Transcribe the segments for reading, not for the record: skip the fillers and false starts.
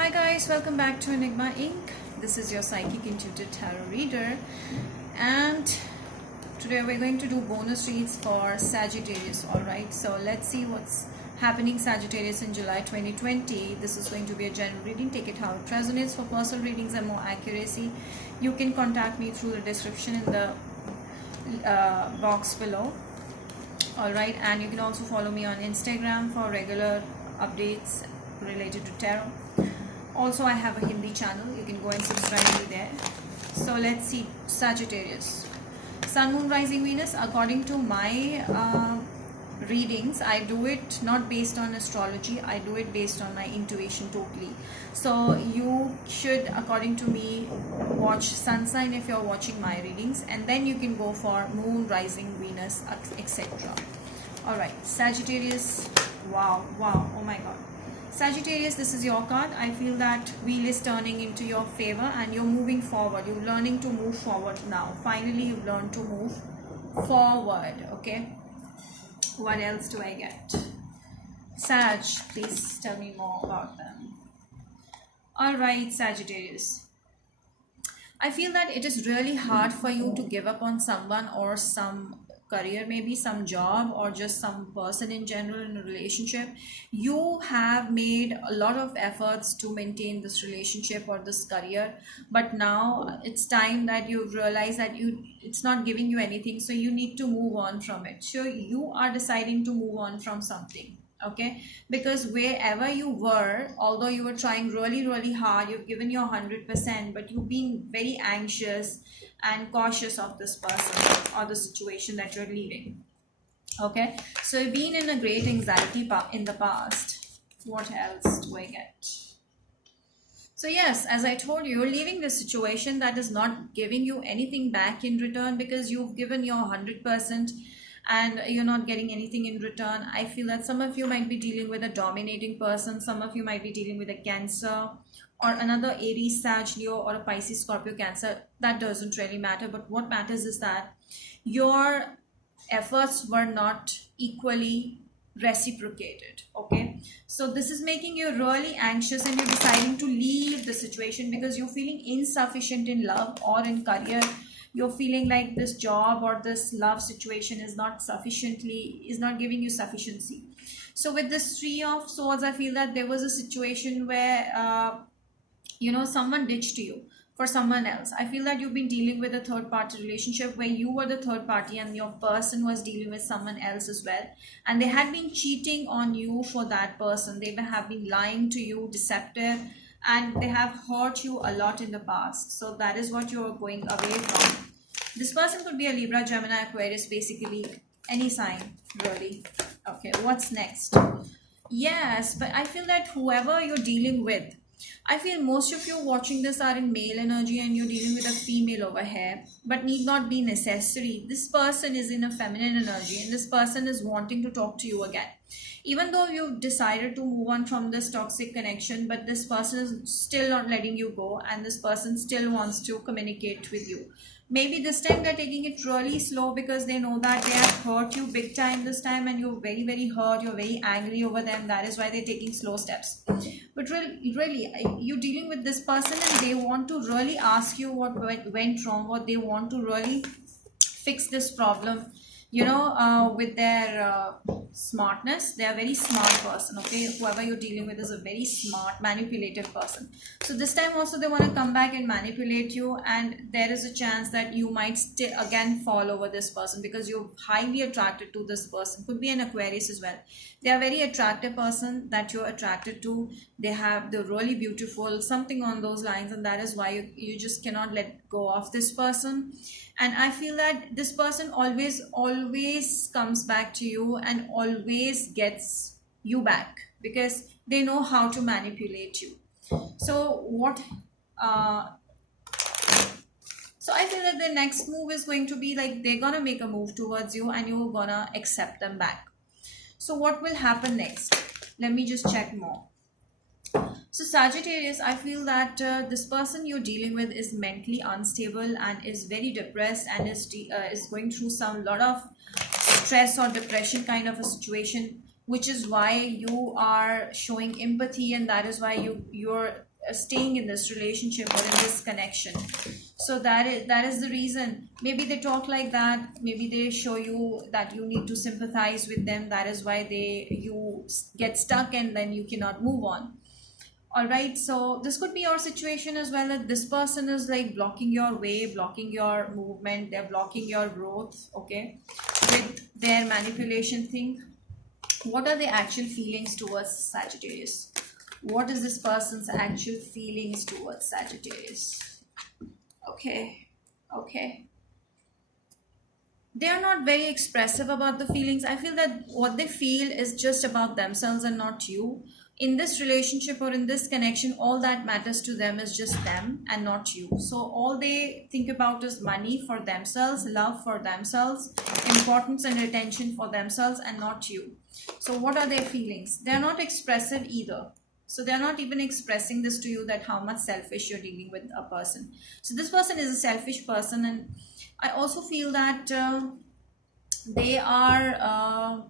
Hi guys, welcome back to Enigma Inc. This is your Psychic Intuitive Tarot Reader, and today we're going to do bonus reads for Sagittarius. Alright, so let's see what's happening Sagittarius in July 2020. This is going to be a general reading. Take it how it resonates. For personal readings and more accuracy, you can contact me through the description in the box below. Alright, and you can also follow me on Instagram for regular updates related to tarot. Also, I have a Hindi channel. You can go and subscribe to me there. So let's see Sagittarius. Sun, Moon, Rising, Venus. According to my readings, I do it not based on astrology. I do it based on my intuition totally. So you should, according to me, watch Sun sign if you're watching my readings, and then you can go for Moon, Rising, Venus, etc. Alright, Sagittarius. Wow, oh my god. Sagittarius, this is your card. I feel that wheel is turning into your favor and you're moving forward. You're learning to move forward now. Finally, you've learned to move forward. Okay. What else do I get? Sag, please tell me more about them. Alright, Sagittarius. I feel that it is really hard for you to give up on someone or some career, maybe some job, or just some person in general in a relationship. You have made a lot of efforts to maintain this relationship or this career, but now it's time that you realize that it's not giving you anything, so you need to move on from it. So you are deciding to move on from something. Okay, because wherever you were, although you were trying really hard, you've given your 100%, but you've been very anxious and cautious of this person or the situation that you're leaving. Okay, so you've been in a great anxiety in the past. What else do I get? So yes, as I told you, you're leaving this situation that is not giving you anything back in return, because you've given your 100% and you're not getting anything in return. I feel that some of you might be dealing with a dominating person. Some of you might be dealing with a Cancer or another Aries, Sag, Leo, or a Pisces, Scorpio, Cancer. That doesn't really matter, but what matters is that your efforts were not equally reciprocated. Okay, so this is making you really anxious and you're deciding to leave the situation because you're feeling insufficient in love or in career. You're feeling like this job or this love situation is not giving you sufficiency. So with this Three of Swords, I feel that there was a situation where someone ditched you for someone else. I feel that you've been dealing with a third party relationship where you were the third party and your person was dealing with someone else as well, and they had been cheating on you for that person. They have been lying to you, deceptive, and they have hurt you a lot in the past. So that is what you're going away from. This person could be a Libra, Gemini, Aquarius, basically any sign really. Okay, what's next? Yes, but I feel that whoever you're dealing with, I feel most of you watching this are in male energy and you're dealing with a female over here, but need not be necessary. This person is in a feminine energy and this person is wanting to talk to you again. Even though you've decided to move on from this toxic connection, but this person is still not letting you go and this person still wants to communicate with you. Maybe this time they're taking it really slow because they know that they have hurt you big time this time and you're very hurt, you're very angry over them. That is why they're taking slow steps. But really, you're dealing with this person and they want to really ask you what went wrong, what they want to really fix this problem, with their smartness. They are very smart person. Okay, whoever you're dealing with is a very smart, manipulative person. So this time also they want to come back and manipulate you, and there is a chance that you might still again fall over this person because you're highly attracted to this person. Could be an Aquarius as well. They are very attractive person that you're attracted to. They have the really beautiful, something on those lines, and that is why you just cannot let go of this person. And I feel that this person always comes back to you and always gets you back because they know how to manipulate you. So so I feel that the next move is going to be like they're gonna make a move towards you and you're gonna accept them back. So what will happen next? Let me just check more. So Sagittarius, I feel that this person you're dealing with is mentally unstable and is very depressed and is going through some lot of stress or depression kind of a situation, which is why you are showing empathy, and that is why you're staying in this relationship or in this connection. So that is the reason. Maybe they talk like that, maybe they show you that you need to sympathize with them, that is why you get stuck and then you cannot move on. All right, so this could be your situation as well, that this person is like blocking your way, blocking your movement, they're blocking your growth, okay, with their manipulation thing. What are the actual feelings towards Sagittarius? What is this person's actual feelings towards Sagittarius? Okay, okay. They are not very expressive about the feelings. I feel that what they feel is just about themselves and not you. In this relationship or in this connection, all that matters to them is just them and not you. So all they think about is money for themselves, love for themselves, importance and attention for themselves and not you. So what are their feelings? They're not expressive either. So they're not even expressing this to you, that how much selfish you're dealing with a person. So this person is a selfish person, and I also feel that they are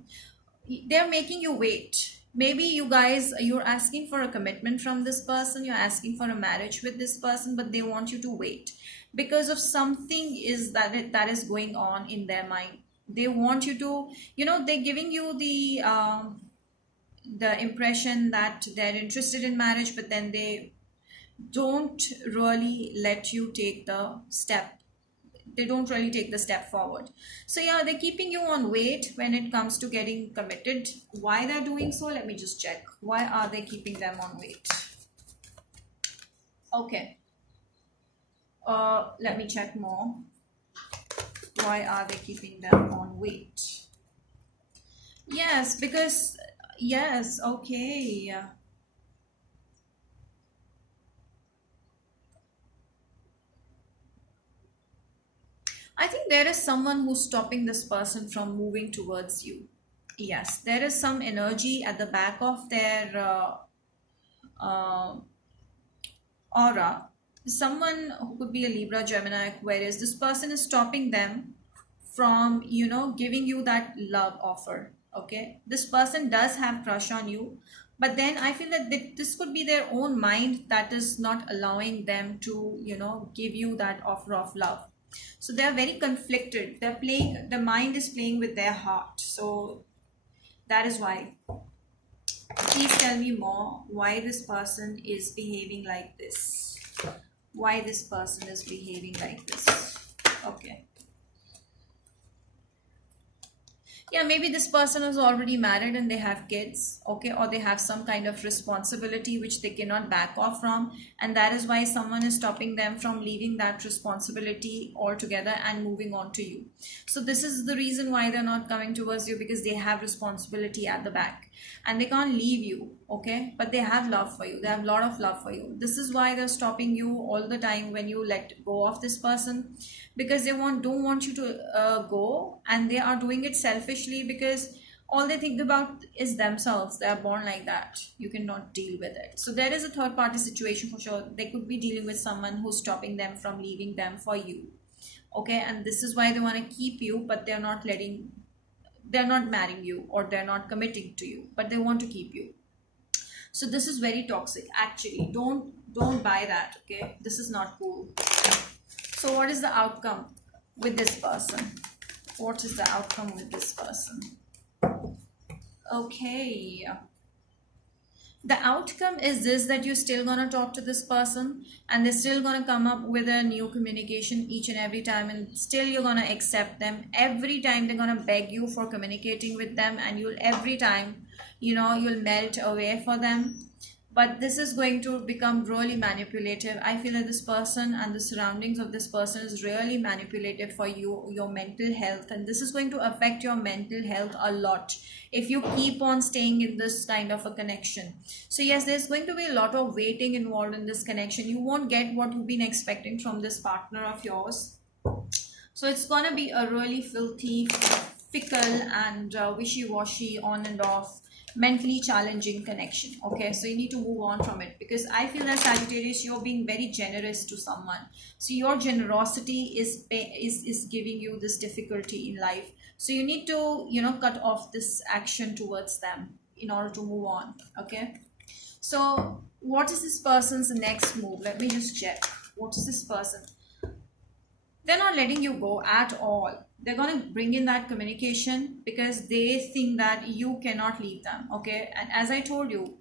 they're making you wait. Maybe you're asking for a commitment from this person, you're asking for a marriage with this person, but they want you to wait because of something is that is going on in their mind. They want you to, they're giving you the impression that they're interested in marriage, but then they don't really let you take the step. They don't really take the step forward. So yeah, they're keeping you on wait when it comes to getting committed. Why they're doing so, let me just check. Why are they keeping them on wait? Okay, let me check more. Why are they keeping them on wait? Yes, because yes, okay. I think there is someone who's stopping this person from moving towards you. Yes, there is some energy at the back of their uh, aura. Someone who could be a Libra, Gemini, Aquarius. This person is stopping them from, giving you that love offer. Okay, this person does have crush on you, but then I feel that this could be their own mind that is not allowing them to, give you that offer of love. So they are very conflicted. They're playing, the mind is playing with their heart. So that is why. Please tell me more why this person is behaving like this. Why this person is behaving like this. Okay. Yeah, maybe this person is already married and they have kids, okay, or they have some kind of responsibility which they cannot back off from, and that is why someone is stopping them from leaving that responsibility altogether and moving on to you. So this is the reason why they're not coming towards you, because they have responsibility at the back and they can't leave you, okay, but they have love for you, they have a lot of love for you. This is why they're stopping you all the time when you let go of this person, because they don't want you to go, and they are doing it selfishly because all they think about is themselves. They are born like that. You cannot deal with it. So there is a third party situation for sure. They could be dealing with someone who's stopping them from leaving them for you, okay, and this is why they want to keep you, but they're not marrying you or they're not committing to you, but they want to keep you. So this is very toxic actually. Don't buy that, okay? This is not cool. So what is the outcome with this person? What is the outcome with this person? Okay. The outcome is this, that you're still going to talk to this person and they're still going to come up with a new communication each and every time, and still you're going to accept them. Every time they're going to beg you for communicating with them, and you'll every time, you'll melt away for them. But this is going to become really manipulative. I feel that this person and the surroundings of this person is really manipulative for you, your mental health, and this is going to affect your mental health a lot if you keep on staying in this kind of a connection. So yes, there's going to be a lot of waiting involved in this connection. You won't get what you've been expecting from this partner of yours. So it's gonna be a really filthy, fickle, and wishy-washy, on and off, mentally challenging connection. Okay, so you need to move on from it, because I feel that Sagittarius, you're being very generous to someone. So your generosity is giving you this difficulty in life. So you need to, cut off this action towards them in order to move on. Okay, so What is this person's next move? Let me just check. What is this person? They're not letting you go at all. They're going to bring in that communication because they think that you cannot leave them. Okay. And as I told you,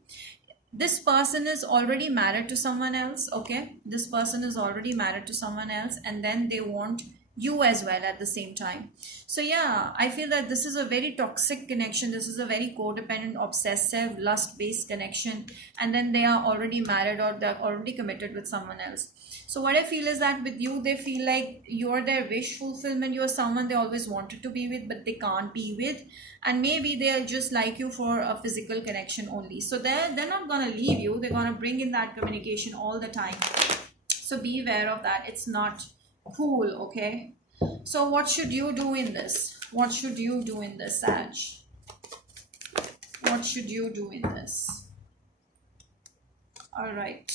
this person is already married to someone else. Okay. This person is already married to someone else, and then they want you as well at the same time. So yeah, I feel that this is a very toxic connection. This is a very codependent, obsessive, lust based connection, and then they are already married or they're already committed with someone else. So what I feel is that with you, they feel like you're their wish fulfillment. You're someone they always wanted to be with, but they can't be with. And maybe they'll just like you for a physical connection only. So they're not gonna leave you. They're gonna bring in that communication all the time. So be aware of that. It's not cool, okay? So what should you do in this? What should you do in this, Sag? What should you do in this? All right.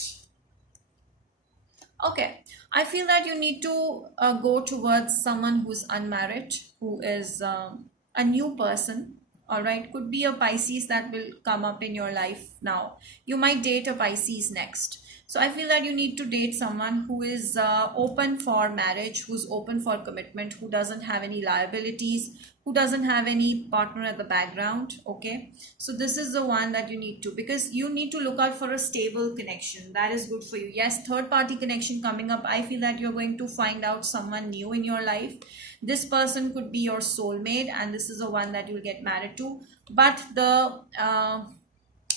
Okay, I feel that you need to go towards someone who's unmarried, who is a new person. All right, could be a Pisces that will come up in your life now. You might date a Pisces next. So I feel that you need to date someone who is open for marriage, who's open for commitment, who doesn't have any liabilities, who doesn't have any partner at the background. Okay, so this is the one that you need to, because you need to look out for a stable connection that is good for you. Yes, third party connection coming up. I feel that you're going to find out someone new in your life. This person could be your soulmate, and this is the one that you'll get married to. But the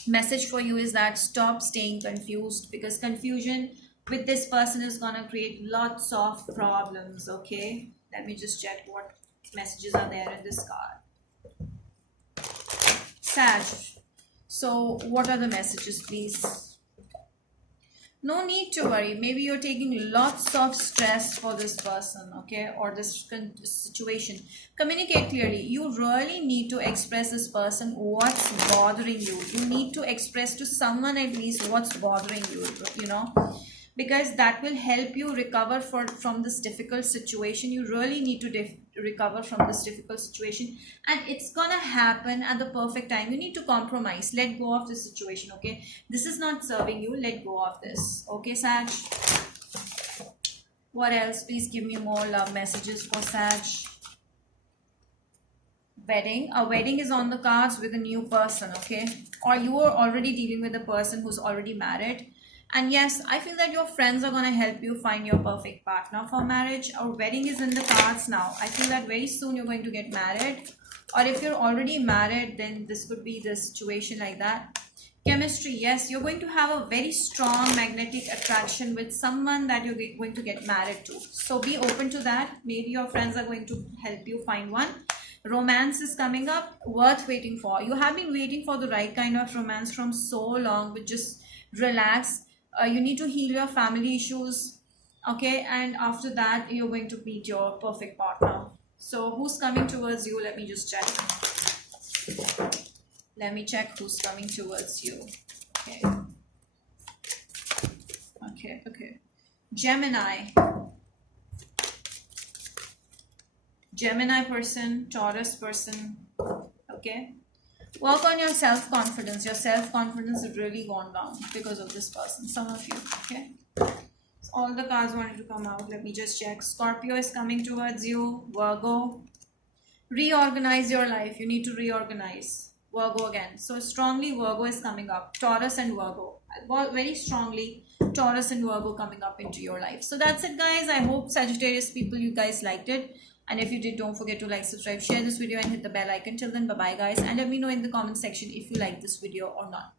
message for you is that stop staying confused, because confusion with this person is going to create lots of problems. Okay, let me just check what messages are there in this card. Sag, so what are the messages, please? No need to worry. Maybe you're taking lots of stress for this person, okay, or this situation. Communicate clearly. You really need to express this person what's bothering you. You need to express to someone at least what's bothering you, you know, because that will help you recover from this difficult situation. You really need to recover from this difficult situation, and it's gonna happen at the perfect time. You need to compromise, let go of the situation. Okay, this is not serving you, let go of this. Okay, Sag, what else? Please give me more love messages for Sag. Wedding. A wedding is on the cards with a new person. Okay, or you are already dealing with a person who's already married. And yes, I feel that your friends are going to help you find your perfect partner for marriage. Our wedding is in the cards now. I feel that very soon you're going to get married. Or if you're already married, then this could be the situation like that. Chemistry, yes, you're going to have a very strong magnetic attraction with someone that you're going to get married to. So be open to that. Maybe your friends are going to help you find one. Romance is coming up, worth waiting for. You have been waiting for the right kind of romance from so long, but just relax. You need to heal your family issues, okay, and after that you're going to meet your perfect partner. So who's coming towards you? Let me just check. Let me check who's coming towards you. Okay, okay. Gemini person, Taurus person. Okay, work on your self-confidence. Your self-confidence has really gone down because of this person, some of you. Okay, so all the cards wanted to come out. Let me just check. Scorpio is coming towards you. Virgo, reorganize your life. You need to reorganize. Virgo again. So strongly Virgo is coming up. Taurus and Virgo. Very strongly Taurus and Virgo coming up into your life. So that's it, guys. I hope Sagittarius people, you guys liked it. And if you did, don't forget to like, subscribe, share this video and hit the bell icon. Till then, bye bye, guys. And let me know in the comment section if you like this video or not.